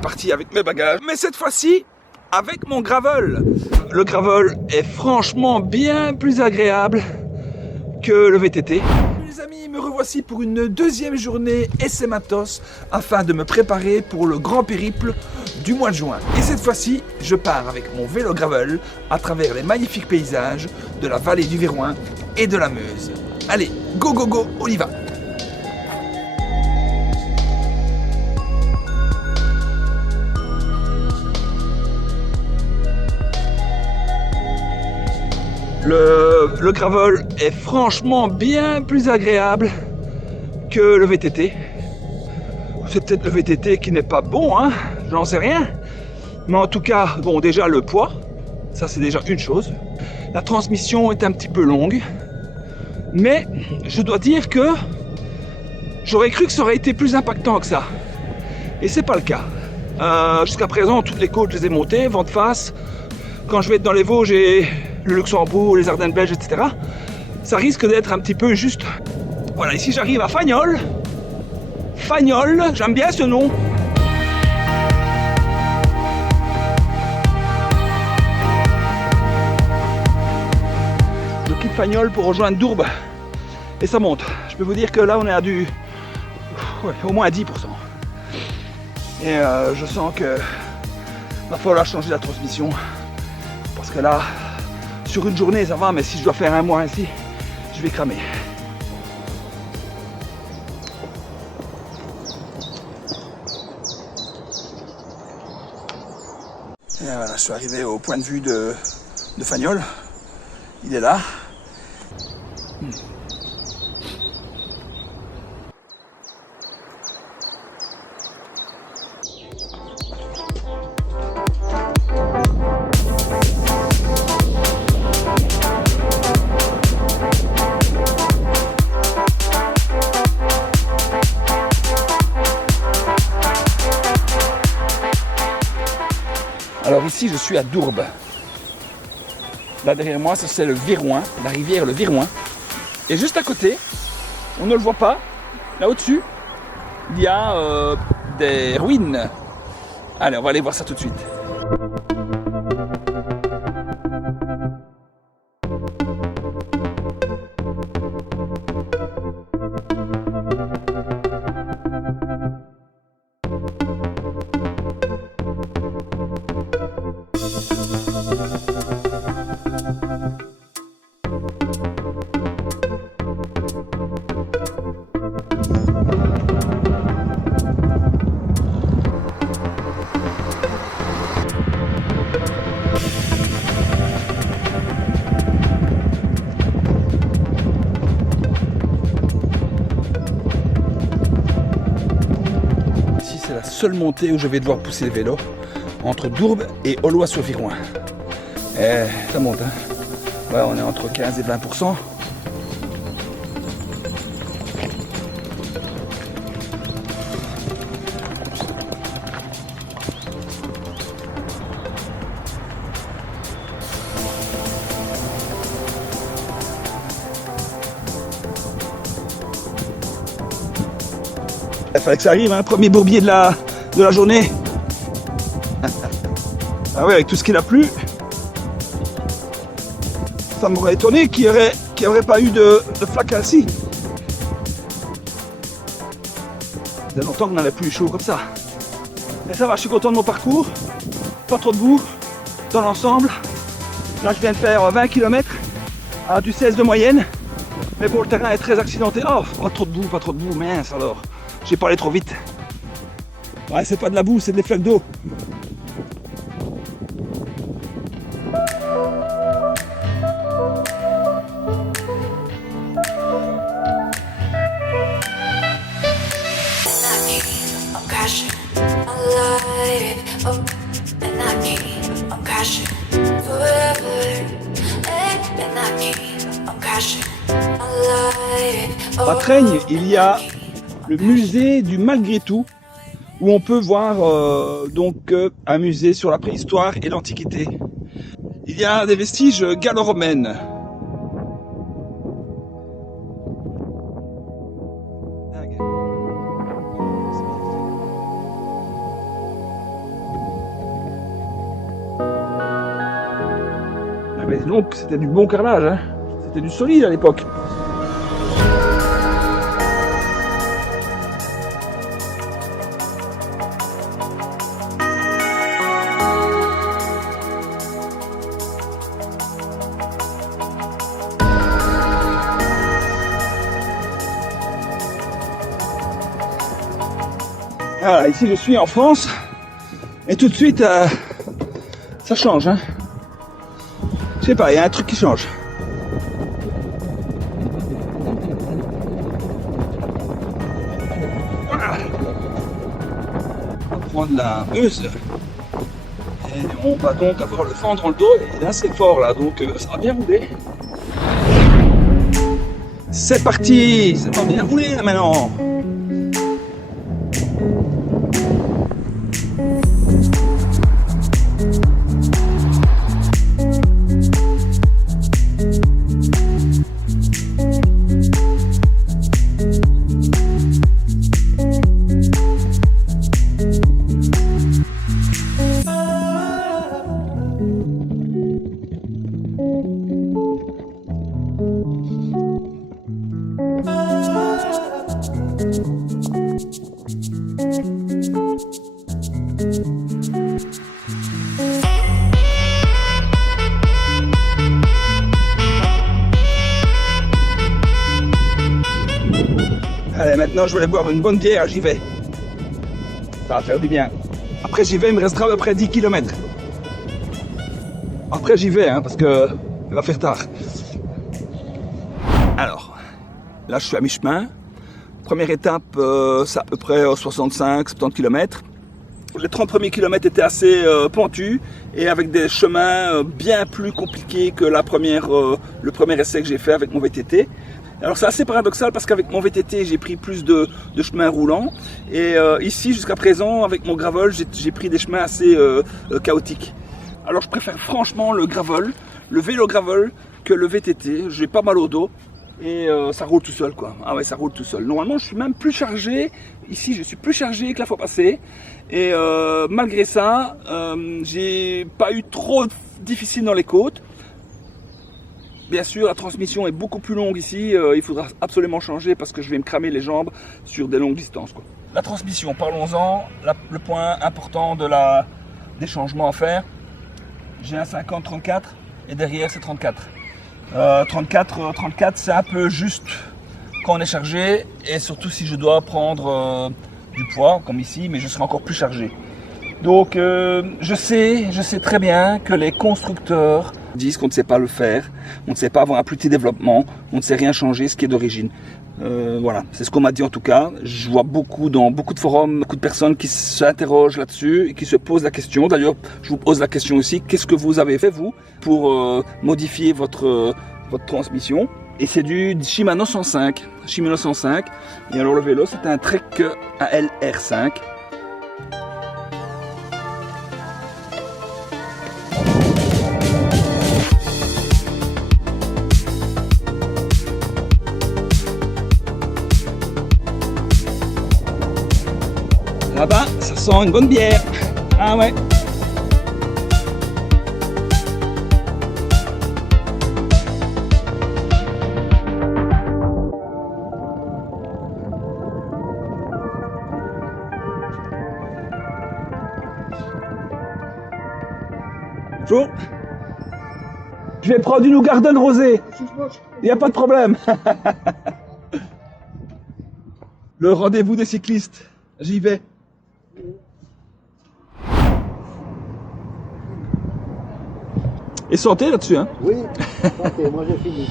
parti avec mes bagages. Mais cette fois-ci, avec mon gravel. Le gravel est franchement bien plus agréable que le VTT. Les amis, me revoici pour une deuxième journée essai matos afin de me préparer pour le grand périple du mois de juin. Et cette fois-ci, je pars avec mon vélo gravel à travers les magnifiques paysages de la vallée du Viroin et de la Meuse. Allez, go go go, on y va! Le gravel est franchement bien plus agréable que le VTT. C'est peut-être le VTT qui n'est pas bon, hein, j'en sais rien. Mais en tout cas, bon, déjà le poids, ça c'est déjà une chose. La transmission est un petit peu longue. Mais je dois dire que j'aurais cru que ça aurait été plus impactant que ça. Et c'est pas le cas. Jusqu'à présent, toutes les côtes, je les ai montées, vent de face. Quand je vais être dans les Vosges et le Luxembourg, les Ardennes belges, etc., ça risque d'être un petit peu juste. Voilà, ici j'arrive à Fagnol. Fagnol, j'aime bien ce nom. Je quitte Fagnol pour rejoindre Dourbe. Et ça monte. Je peux vous dire que là on est à du... ouais, au moins à 10%. Et je sens que va falloir changer la transmission. Parce que là, sur une journée ça va, mais si je dois faire un mois ainsi, je vais cramer. Et voilà, je suis arrivé au point de vue de Fagnol. Il est là. Alors ici, je suis à Dourbe. Là derrière moi, ça c'est le Viroin, la rivière le Viroin. Et juste à côté, on ne le voit pas, là au-dessus, il y a des ruines. Allez, on va aller voir ça tout de suite. C'est la seule montée où je vais devoir pousser le vélo entre Dourbe et Aulnois-sur-Viroin. Et ça monte, hein. Ouais, on est entre 15 et 20%. Il fallait que ça arrive, hein, premier bourbier de la journée. Ah ouais, avec tout ce qu'il a plu, ça m'aurait étonné qu'il n'y aurait pas eu de flaque ainsi. Ça fait longtemps qu'on n'avait plus chaud comme ça. Mais ça va, je suis content de mon parcours. Pas trop de boue dans l'ensemble. Là, je viens de faire 20 km à du 16 de moyenne. Mais bon, le terrain est très accidenté. Oh, pas trop de boue, mince alors. J'ai parlé trop vite. Ouais, c'est pas de la boue, c'est des flaques d'eau. À Traigne, il y a le musée du Malgré tout, où on peut voir un musée sur la préhistoire et l'Antiquité. Il y a des vestiges gallo-romaines. donc c'était du bon carrelage, hein. C'était du solide à l'époque. Voilà, ici je suis en France et tout de suite ça change, hein. Je sais pas, il y a un truc qui change. Voilà. On va prendre la Meuse et on va donc avoir le vent dans le dos et là c'est fort là, donc ça va bien rouler. C'est parti, ça va bien rouler là maintenant. Allez, maintenant je vais aller boire une bonne bière, j'y vais. Ça va faire du bien. Après j'y vais, il me restera à peu près 10 km. Après j'y vais, hein, parce que il va faire tard. Alors, là je suis à mi-chemin. Première étape, c'est à peu près 65-70 km. Les 30 premiers kilomètres étaient assez pentus et avec des chemins bien plus compliqués que le premier essai que j'ai fait avec mon VTT. Alors c'est assez paradoxal parce qu'avec mon VTT j'ai pris plus de chemins roulants et ici jusqu'à présent avec mon gravel j'ai pris des chemins assez chaotiques. Alors je préfère franchement le gravel, le vélo gravel que le VTT, j'ai pas mal au dos et ça roule tout seul quoi. Ah ouais, ça roule tout seul. Normalement je suis même plus chargé, ici je suis plus chargé que la fois passée et malgré ça j'ai pas eu trop difficile dans les côtes. Bien sûr, la transmission est beaucoup plus longue ici, il faudra absolument changer parce que je vais me cramer les jambes sur des longues distances, quoi. La transmission, parlons-en, le point important des changements à faire. J'ai un 50-34 et derrière c'est 34. 34 c'est un peu juste quand on est chargé et surtout si je dois prendre du poids comme ici, mais je serai encore plus chargé. Donc je sais très bien que les constructeurs disent qu'on ne sait pas le faire, on ne sait pas avoir un plus petit développement, on ne sait rien changer ce qui est d'origine. Voilà, c'est ce qu'on m'a dit en tout cas. Je vois dans beaucoup de forums, beaucoup de personnes qui s'interrogent là-dessus et qui se posent la question. D'ailleurs, je vous pose la question aussi, qu'est-ce que vous avez fait vous pour modifier votre transmission? Et c'est du Shimano 105. Et alors le vélo, c'est un Trek ALR5. Là-bas, ça sent une bonne bière. Ah ouais. Bonjour. Je vais prendre une Garden rosée. Il n'y a pas de problème. Le rendez-vous des cyclistes. J'y vais. Et santé là-dessus, hein? Oui, santé, moi j'ai fini.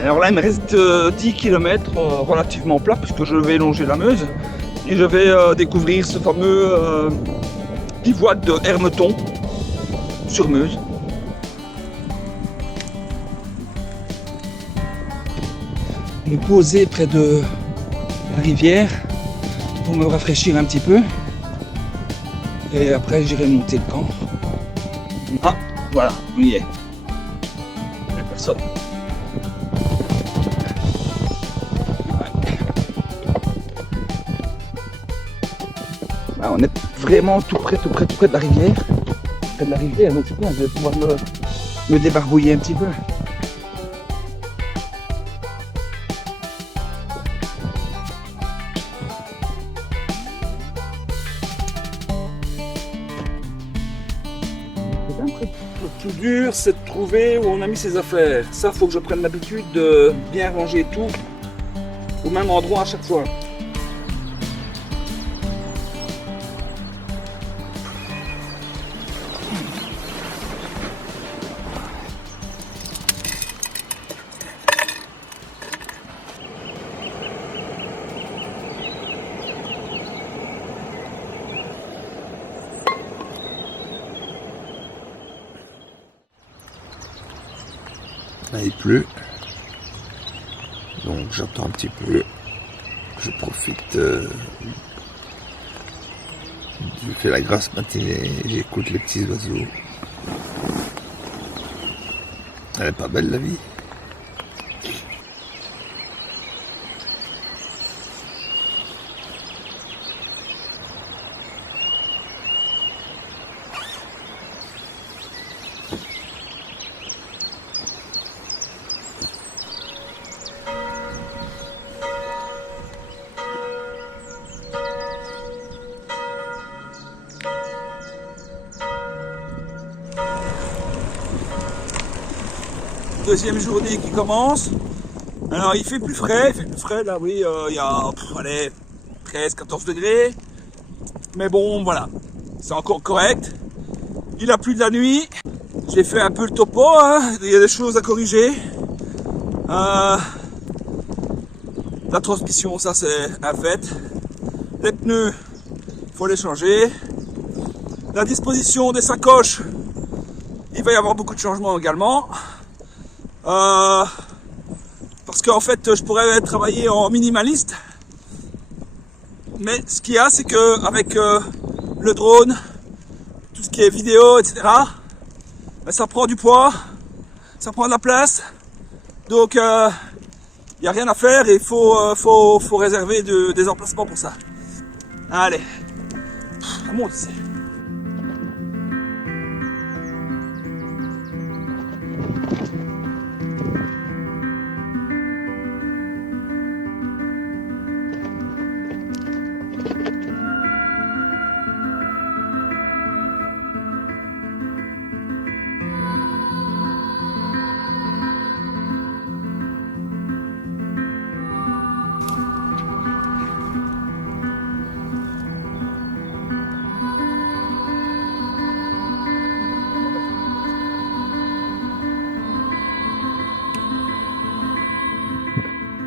Alors là, il me reste 10 km relativement plat puisque je vais longer la Meuse et je vais découvrir ce fameux pivot de Hermeton sur Meuse. Me poser près de la rivière pour me rafraîchir un petit peu. Et après, j'irai monter le camp. Ah, voilà, on y est. Il n'y a personne. Ah, on est vraiment tout près de la rivière. Près de la rivière, donc c'est bien, je vais pouvoir me débarbouiller un petit peu. Le plus dur, c'est de trouver où on a mis ses affaires. Ça, faut que je prenne l'habitude de bien ranger tout au même endroit à chaque fois. Là, il pleut, donc j'attends un petit peu, je profite, je fais la grasse matinée, j'écoute les petits oiseaux. Elle est pas belle la vie. Deuxième journée qui commence. Alors il fait plus frais là oui, il y a allez, 13-14 degrés. Mais bon voilà, c'est encore correct. Il a plu de la nuit. J'ai fait un peu le topo, hein. Il y a des choses à corriger. La transmission, ça c'est un fait. Les pneus, faut les changer. La disposition des sacoches, il va y avoir beaucoup de changements également. Parce qu'en fait, je pourrais travailler en minimaliste. Mais ce qu'il y a, c'est que avec le drone, tout ce qui est vidéo, etc., ben, ça prend du poids, ça prend de la place. Donc, il n'y a rien à faire et il faut réserver des emplacements pour ça. Allez, on monte ici.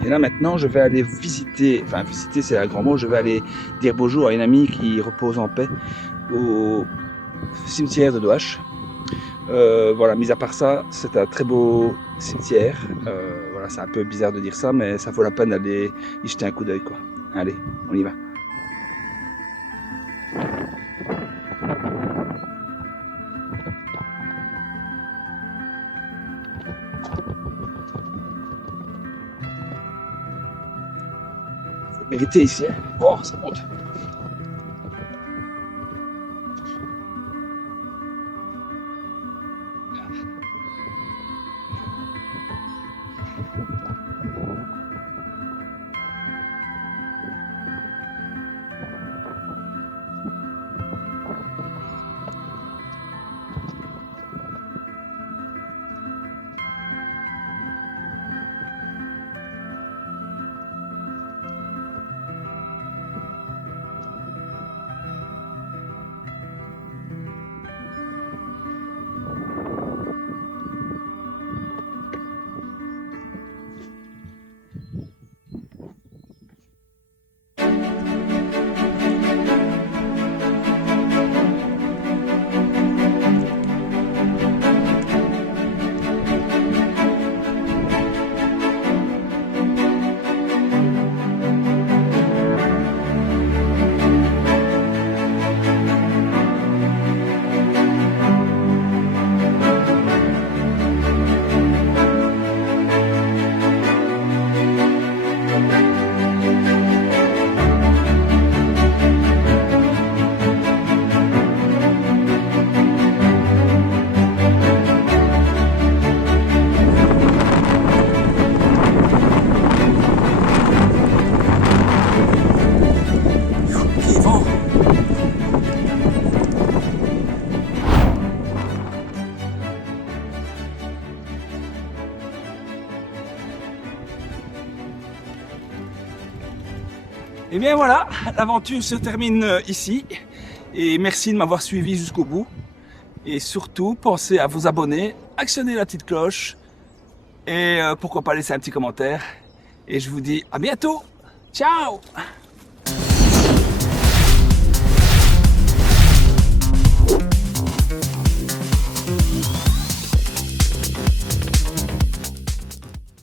Et là maintenant, je vais aller visiter, enfin visiter c'est un grand mot, je vais aller dire bonjour à une amie qui repose en paix au cimetière de Doache. Voilà, mis à part ça, c'est un très beau cimetière. Voilà, c'est un peu bizarre de dire ça, mais ça vaut la peine d'aller y jeter un coup d'œil, quoi. Allez, on y va. Faut mériter ici, hein. Oh, ça monte. Et bien voilà, l'aventure se termine ici. Et merci de m'avoir suivi jusqu'au bout. Et surtout, pensez à vous abonner, actionner la petite cloche et pourquoi pas laisser un petit commentaire. Et je vous dis à bientôt. Ciao!